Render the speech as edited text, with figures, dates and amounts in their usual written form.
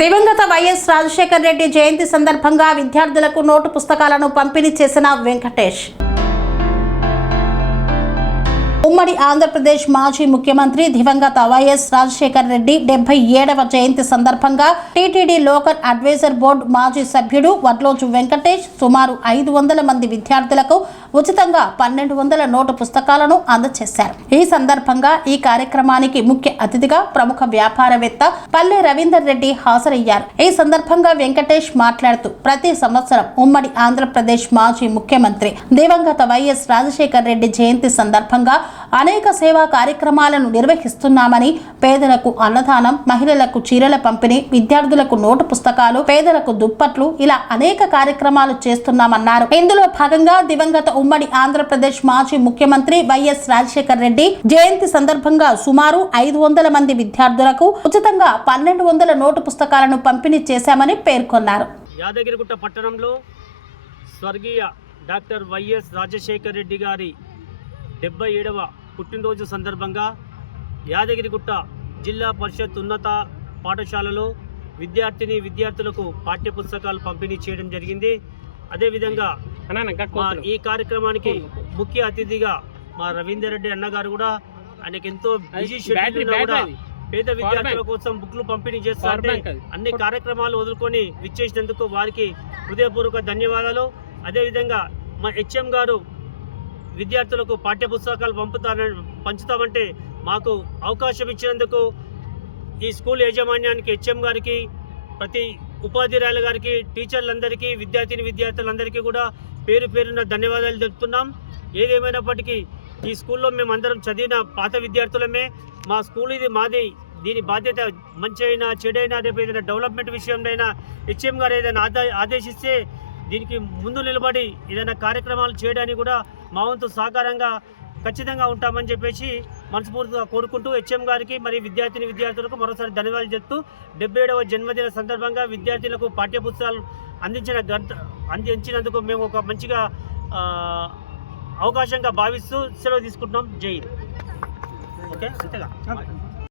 దివంగత వైఎస్ రాజశేఖర్ రెడ్డి జయంతి సందర్భంగా విద్యార్థులకు నోటు పుస్తకాలను పంపిణీ చేసిన వెంకటేష్. ఉమ్మడి ఆంధ్రప్రదేశ్ మాజీ ముఖ్యమంత్రి దివంగత వైఎస్ రాజశేఖర్ రెడ్డి 77వ జయంతి సందర్భంగా టీటీడీ లోకల్ అడ్వైజర్ బోర్డు మాజీ సభ్యుడు వడ్లోజు వెంకటేష్ సుమారు 500 మంది విద్యార్థులకు ఉచితంగా 1200 నోటు పుస్తకాలను అందజేశారు. ఈ సందర్భంగా ఈ కార్యక్రమానికి ముఖ్య అతిథిగా ప్రముఖ వ్యాపారవేత్త పల్లె రవీందర్ రెడ్డి హాజరయ్యారు. ఈ సందర్భంగా వెంకటేష్ మాట్లాడుతూ ప్రతి సంవత్సరం ఉమ్మడి ఆంధ్రప్రదేశ్ మాజీ ముఖ్యమంత్రి దివంగత వైఎస్ రాజశేఖర్ రెడ్డి జయంతి సందర్భంగా అనేక సేవా కార్యక్రమాలను నిర్వహిస్తున్నామని, పేదలకు అన్నదానం, మహిళలకు చీరల పంపిణీ, విద్యార్థులకు నోటు పుస్తకాలు, పేదలకు దుప్పట్లు ఇలా అనేక కార్యక్రమాలు చేస్తున్నామన్నారు. ఇందులో భాగంగా దివంగత ఉమ్మడి ఆంధ్రప్రదేశ్ మాజీ ముఖ్యమంత్రి వైఎస్ రాజశేఖర్ రెడ్డి జయంతి సందర్భంగా సుమారు 500 మంది విద్యార్థులకు ఉచితంగా 1200 నోటు పుస్తకాలను పంపిణీ చేశామని పేర్కొన్నారు. యాదగిరిగుట్ట పట్టణంలో స్వర్గీయ డాక్టర్ వైఎస్ రాజశేఖర్ రెడ్డి గారి 77వ పుట్టినరోజు సందర్భంగా యాదగిరిగుట్ట జిల్లా పరిషత్ ఉన్నత పాఠశాలలో విద్యార్థులకు పాఠ్యపుస్తకాలు పంపిణీ చేయడం జరిగింది. అదేవిధంగా ఈ కార్యక్రమానికి ముఖ్య అతిథిగా మా రవీందర్ రెడ్డి అన్నగారు కూడా ఆయనకి ఎంతో బిజీ షెడ్యూల్ కూడా పేద విద్యార్థుల కోసం బుక్లు పంపిణీ చేస్తారంటే అన్ని కార్యక్రమాలు వదులుకొని విచ్చేసినందుకు వారికి హృదయపూర్వక ధన్యవాదాలు. అదేవిధంగా మా హెచ్ఎం గారు విద్యార్థులకు పాఠ్యపుస్తకాలు పంచుతామంటే మాకు అవకాశం ఇచ్చినందుకు ఈ స్కూల్ యాజమాన్యానికి, హెచ్ఎం గారికి, ప్రతి ఉపాధ్యాయుల గారికి, టీచర్లందరికీ, విద్యార్థులందరికీ కూడా పేరు పేరున ధన్యవాదాలు తెలుపుతున్నాం. ఏదేమైనప్పటికీ ఈ స్కూల్లో మేమందరం చదివిన పాత విద్యార్థులమే. మా స్కూల్ ఇది మాది. దీని బాధ్యత మంచి అయినా చెడైనా రేపు ఏదైనా డెవలప్మెంట్ విషయంలో అయినా హెచ్ఎం గారు ఏదైనా ఆదేశిస్తే దీనికి ముందు నిలబడి ఏదైనా కార్యక్రమాలు చేయడానికి కూడా మా వంతు సహకారంగా ఖచ్చితంగా ఉంటామని చెప్పేసి మనస్ఫూర్తిగా కోరుకుంటూ హెచ్ఎం గారికి మరియు విద్యార్థులకు మరోసారి ధన్యవాదాలు చెప్తూ 77వ జన్మదిన సందర్భంగా విద్యార్థులకు పాఠ్యపుస్తకాలు అందించినందుకు మేము ఒక మంచిగా అవకాశంగా భావిస్తూ సెలవు తీసుకుంటున్నాం. జై. ఓకే, అంతేగా.